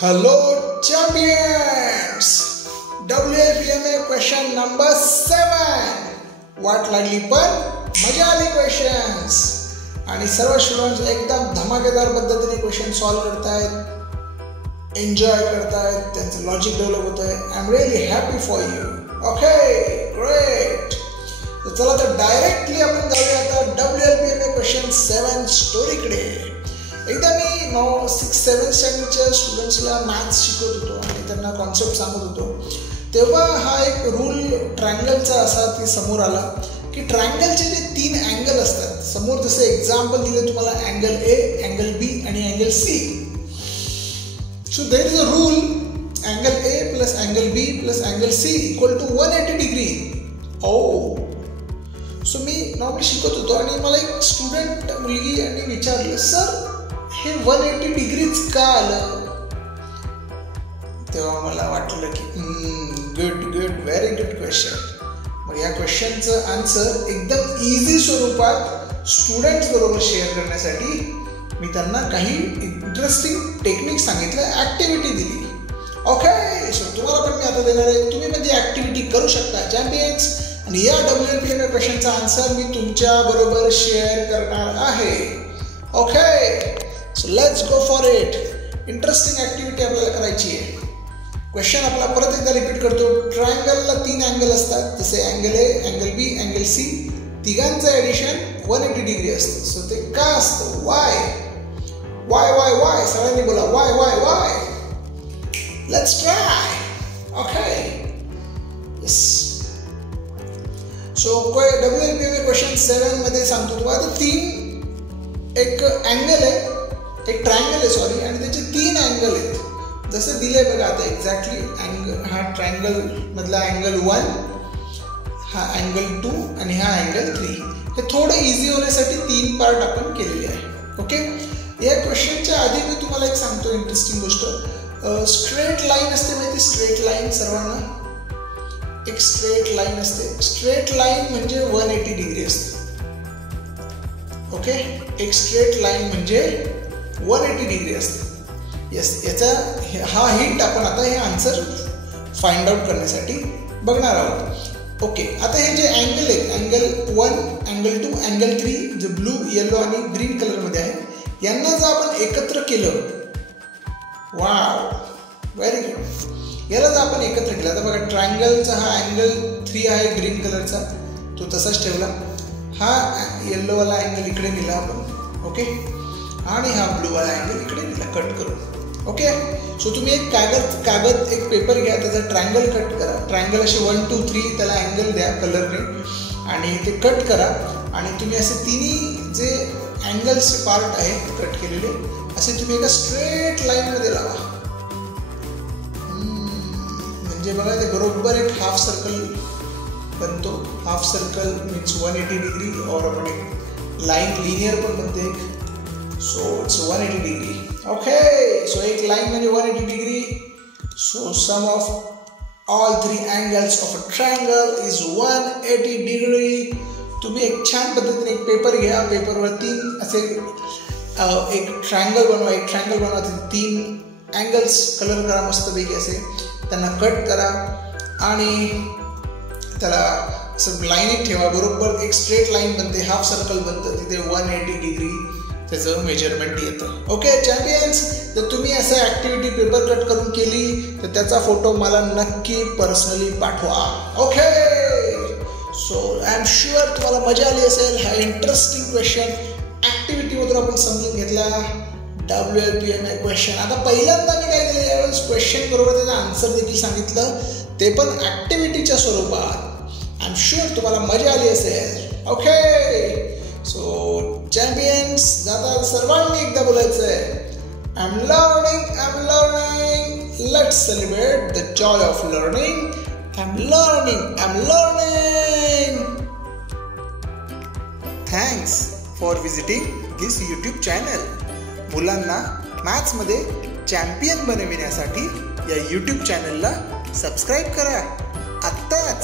Hello champions! WFMA question number 7. वाट लागली पण मजा आली क्वेश्चन्स आणि सर्व स्टुडंट्स एकदम धमाकेदार पद्धतीने क्वेश्चन सॉल्व करतायत, एन्जॉय करतायत, त्यांचं लॉजिक डेव्हलप होतंय. I am really happy for you. Okay, great. तर चला तर डायरेक्टली आपण जाऊया आता WFMA क्वेश्चन 7 स्टोरीकडे. एकदा मी 6-7 स्टँडर्डच्या स्टुडंट्सला मॅथ्स शिकवत होतो आणि त्यांना कॉन्सेप्ट सांगत होतो, तेव्हा हा एक रूल ट्रायंगलचा असा की समोर आला की ट्रायंगलचे जे 3 अँगल असतात, समोर जसे एक्झाम्पल दिले तुम्हाला अँगल ए, अँगल बी आणि angle C. So there is a rule, angle A plus angle B plus angle C equal to 180 degree. So मी नॉर्मली शिकत होतो आणि मला एक स्टुडंट मुलगी आणि विचारलं, सर हे 180 डिग्रीज का आलं? तेव्हा मला वाटलं की गुड, व्हेरी गुड क्वेश्चन. मग या क्वेश्चनचं आन्सर एकदम इझी स्वरूपात स्टुडंट्स बरोबर शेअर करण्यासाठी मी त्यांना काही इंटरेस्टिंग टेक्निक सांगितलं, ॲक्टिव्हिटी दिली. ओके, सो तुम्हाला पण मी आता देणार आहे, तुम्ही पण ती ॲक्टिव्हिटी करू शकता चॅम्पियन्स. आणि या WFMA क्वेश्चनचा आन्सर मी तुमच्या बरोबर शेअर करणार आहे. Okay, so let's go for it. Interesting activity आपल्याला करायची आहे. क्वेश्चन आपला परत एकदा रिपीट करतो. ट्रायंगलला 3 अँगल असतात, जसे angle A, angle B, angle C. तिघांचं ॲडिशन 180 डिग्री असतं. सो ते का असतं? वाय वाय वाय वाय सगळ्यांनी बोला, why why why. Let's try. Okay, yes. So WFMA question 7 मध्ये सांगतो तुम्हाला, 3 एक अँगल आहे, एक ट्रायंगल आहे सॉरी, आणि त्याचे 3 अँगल आहेत जसं दिले बघा आता एक्झॅक्टली. हा ट्रायंगल मधला अँगल 1, हा अँगल 2 आणि हा अँगल 3. हे थोडं इझी होण्यासाठी 3 पार्ट आपण केलेले आहे. ओके, या क्वेश्चनच्या आधी मी तुम्हाला एक सांगतो इंटरेस्टिंग गोष्ट. स्ट्रेट लाईन असते माहिती, स्ट्रेट लाईन सर्वांना एक स्ट्रेट लाईन असते. स्ट्रेट लाईन म्हणजे 180 डिग्री असते. ओके, एक स्ट्रेट लाईन म्हणजे 180 डिग्री असते. येस, याचा हा हिंट आपण आता हे आन्सर फाइंड आउट करण्यासाठी बघणार आहोत. ओके, आता हे जे अँगल आहेत, अँगल 1, अँगल 2, अँगल 3, जे ब्लू, येलो आणि ग्रीन कलरमध्ये आहे, यांना जर आपण एकत्र केलं, वाव, व्हेरी गुड, याला जर आपण एकत्र केलं, तर बघा ट्रायंगलचा हा अँगल 3 आहे ग्रीन कलरचा, तो तसाच ठेवला. हा येल्लोवाला अँगल इकडे नेला आपण. ओके, आणि हा ब्लूवाला अँगल इकडे नेला कट करून. ओके, सो तुम्ही एक कागद एक पेपर घ्या, त्याचा ट्रायंगल कट करा. ट्रायंगल असे 1, 2, 3 त्याला अँगल द्या कलरने आणि ते कट करा. आणि तुम्ही असे तिन्ही जे अँगल्स पार्ट आहेत कट केलेले, असे तुम्ही एका स्ट्रेट लाईनमध्ये लावा. म्हणजे बघा ते बरोबर एक हाफ सर्कल बनतो. हाफ सर्कल मीन्स 180 डिग्री, और आपण एक लाईन लिनियर पण बनते एक. So it's 180 degree. Okay, so एक लाईन म्हणजे 180 degree. So sum of all 3 angles of a triangle is 180 degree. तुम्ही एक छान पद्धतीने एक पेपर घ्या, पेपरवर 3 असे एक ट्रायंगल बनवा, तिथे 3 अँगल्स कलर करा मस्तपैकी असे, त्यांना कट करा आणि त्याला असं लाईनीत ठेवा. बरोबर एक स्ट्रेट लाईन बनते, हाफ सर्कल बनतं, तिथे 180 डिग्री त्याचं मेजरमेंट येतं. ओके चॅम्पियन्स, तर तुम्ही असं ॲक्टिव्हिटी पेपर कट करून केली तर त्याचा फोटो मला नक्की पर्सनली पाठवा. Okay, so I am sure तुम्हाला मजा आली असेल. हा इंटरेस्टिंग क्वेश्चन ॲक्टिव्हिटीमधून आपण समजून घेतला WFMA क्वेश्चन. आता पहिल्यांदा मी काय केलं, यावेळेस क्वेश्चन बरोबर त्याचं आन्सर देखील सांगितलं, ते पण ॲक्टिव्हिटीच्या स्वरूपात. आय एम शुअर तुम्हाला मजा आली असेल. ओके, सो चॅम्पियन्स, जाता सर्वांनी एकदा बोलायचं आहे, I am learning, let's celebrate the Joy of learning. I am learning. Thanks for visiting this YouTube channel. मुलांना मॅथ्समध्ये चॅम्पियन बनविण्यासाठी या यूट्यूब चॅनलला सबस्क्राईब करा आत्ताच.